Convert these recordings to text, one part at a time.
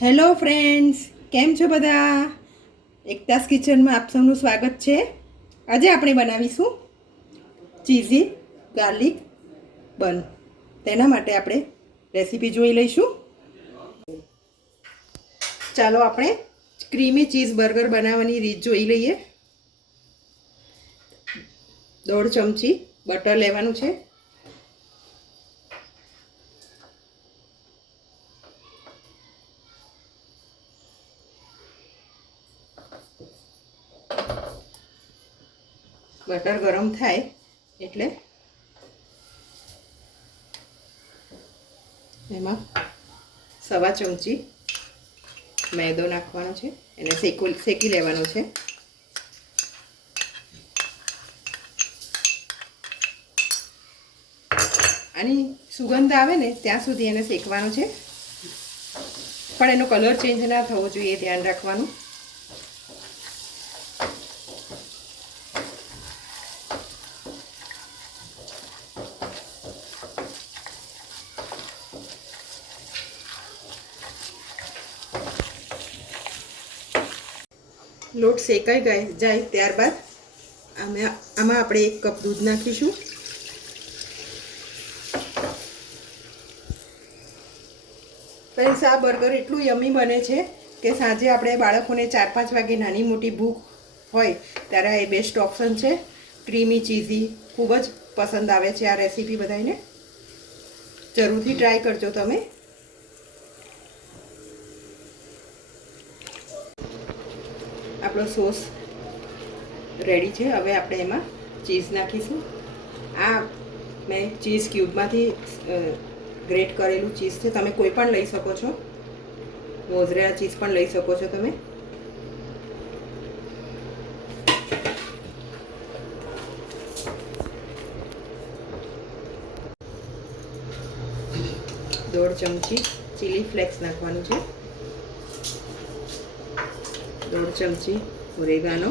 Hello friends, કેમ છો બધા? એકતાસ કિચનમાં આપ સૌનું સ્વાગત છે. આજે આપણે બનાવીશું ચીઝી ગાર્લિક બન. તેના માટે આપણે રેસીપી જોઈ લઈશું. ચાલો આપણે ક્રીમી ચીઝ બર્ગર બનાવવાની રીત જોઈ લઈએ. 1.5 ચમચી બટર લેવાનું છે. બટર ગરમ થાય એટલે એમાં 1.25 ચમચી મેદો નાખવાનો છે. એને શેકી લેવાનો છે. આની સુગંધ આવે ને ત્યાં સુધી એને શેકવાનો છે, પણ એનો કલર ચેન્જ ના થવો જોઈએ, ધ્યાન રાખવાનું. લોટ શેકાઈ જાય ત્યારબાદ આમાં આપણે 1 કપ દૂધ નાખીશું. ફ્રેન્ડ્સ, આ બર્ગર એટલું યમી બને છે કે સાંજે આપણે બાળકોને 4-5 વાગે નાની મોટી ભૂખ હોય ત્યારે એ બેસ્ટ ઓપ્શન છે. ક્રીમી ચીઝી ખૂબ જ પસંદ આવે છે આ રેસીપી બધાને. જરૂરથી ટ્રાય કરજો તમે. આપણો સોસ રેડી છે. હવે આપણે એમાં ચીઝ નાખીશું. આ મેં ચીઝ ક્યુબમાંથી ગ્રેટ કરેલું ચીઝ છે. તમે કોઈ પણ લઈ શકો છો. મોઝરેલા ચીઝ પણ લઈ શકો છો તમે. દોઢ ચમચી ચીલી ફ્લેક્સ નાખવાનું છે. 1.5 ચમચી ઓરેગાનો.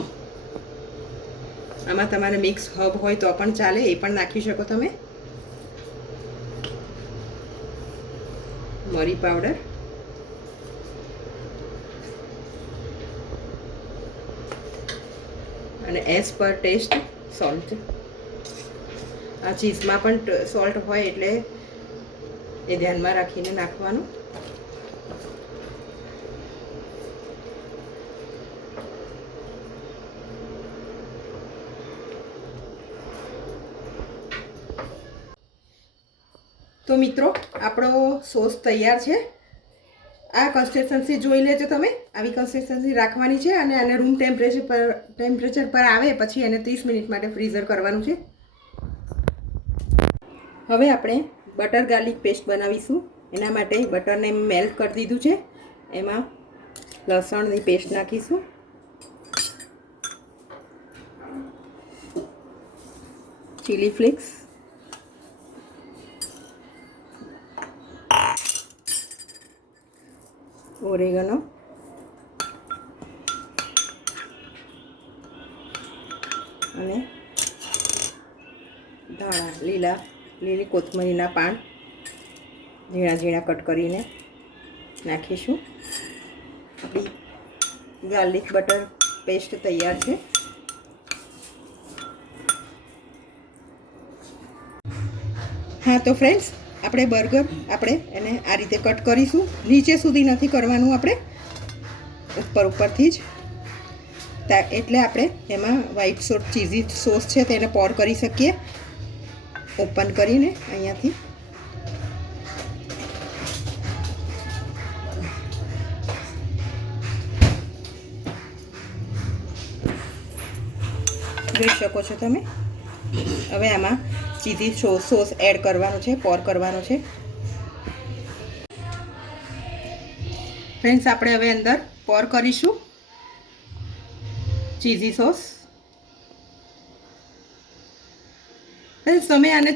આમાં તમારે મિક્સ હર્બ હોય તો પણ ચાલે, એ પણ નાખી શકો તમે. મરી પાવડર, અને એઝ પર ટેસ્ટ સોલ્ટ. આ ચીઝમાં પણ સોલ્ટ હોય એટલે એ ધ્યાનમાં રાખીને નાખવાનું. તો મિત્રો, આપણો સોસ તૈયાર છે. આ કન્સિસ્ટન્સી જોઈ લેજો તમે. આવી કન્સિસ્ટન્સી રાખવાની છે અને આને રૂમ ટેમ્પરેચર પર આવે પછી એને 30 મિનિટ માટે ફ્રીઝર કરવાનું છે. હવે આપણે બટર ગાર્લિક પેસ્ટ બનાવીશું. એના માટે બટરને મેલ્ટ કરી દીધું છે. એમાં લસણની પેસ્ટ નાખીશું. ચીલી ફ્લેક્સ, ઓરેગાનો, અને ધાણા, લીલી કોથમરીના પાન ઝીણા ઝીણા કટ કરીને નાખીશું. આપણી ગાર્લિક બટર પેસ્ટ તૈયાર છે. હા તો ફ્રેન્ડ્સ, આપણે બર્ગર એને આ રીતે કટ કરીશું. નીચે સુધી નથી કરવાનું, આપણે ઉપરથી જ. એટલે આપણે એમાં વ્હાઈટ ચીઝી સોસ છે તેને પોર કરી શકીએ. ઓપન કરીને અહીંયાથી જોઈ શકો છો તમે. હવે આમાં ચીઝી સોસ એડ કરવાનો છે, પોર કરવાનો છે. ફ્રેન્ડ્સ, આપણે હવે અંદર પોર કરીશું ચીઝી સોસ. ફ્રેન્ડ્સ, તમે આને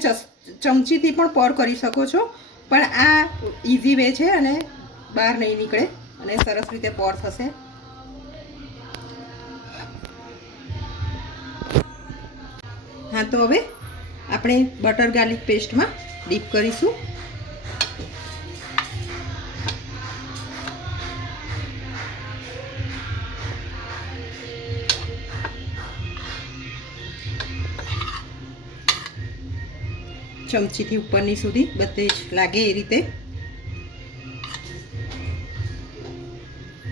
ચમચીથી પણ પોર કરી શકો છો, પણ આ ઇઝી વે છે અને બહાર નહીં નીકળે અને સરસ રીતે પોર થશે. હા તો હવે આપણે બટર ગાર્લિક પેસ્ટમાં ડીપ કરીશું. ચમચીથી ઉપરની સુધી બધે જ લાગે એ રીતે.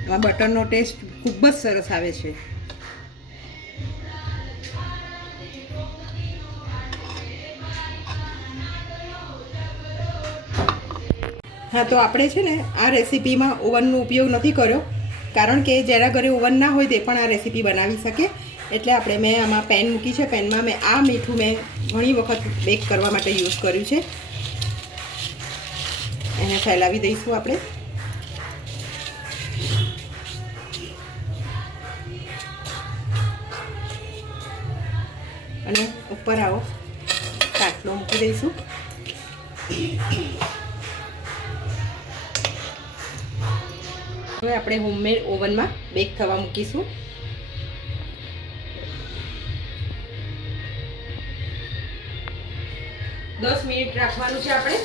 આમાં બટરનો ટેસ્ટ ખૂબ જ સરસ આવે છે. હા, તો આપણે છે ને આ રેસીપીમાં ઓવનનો ઉપયોગ નથી કર્યો, કારણ કે જેના ઘરે ઓવન ના હોય તે પણ આ રેસીપી બનાવી શકે. એટલે આપણે મેં આમાં પેન મૂકી છે. પેનમાં મેં આ મીઠું મેં ઘણી વખત બેક કરવા માટે યુઝ કર્યું છે. એને ફેલાવી દઈશું આપણે. અને ઉપર આવો કાટલો મૂકી દઈશું. હવે આપણે હોમમેડ ઓવનમાં બેક થવા મૂકીશું. દસ મિનિટ રાખવાનું છે આપણે.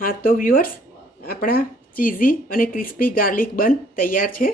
હા, તો વ્યુઅર્સ, આપણા ચીઝી અને ક્રિસ્પી ગાર્લિક બન તૈયાર છે.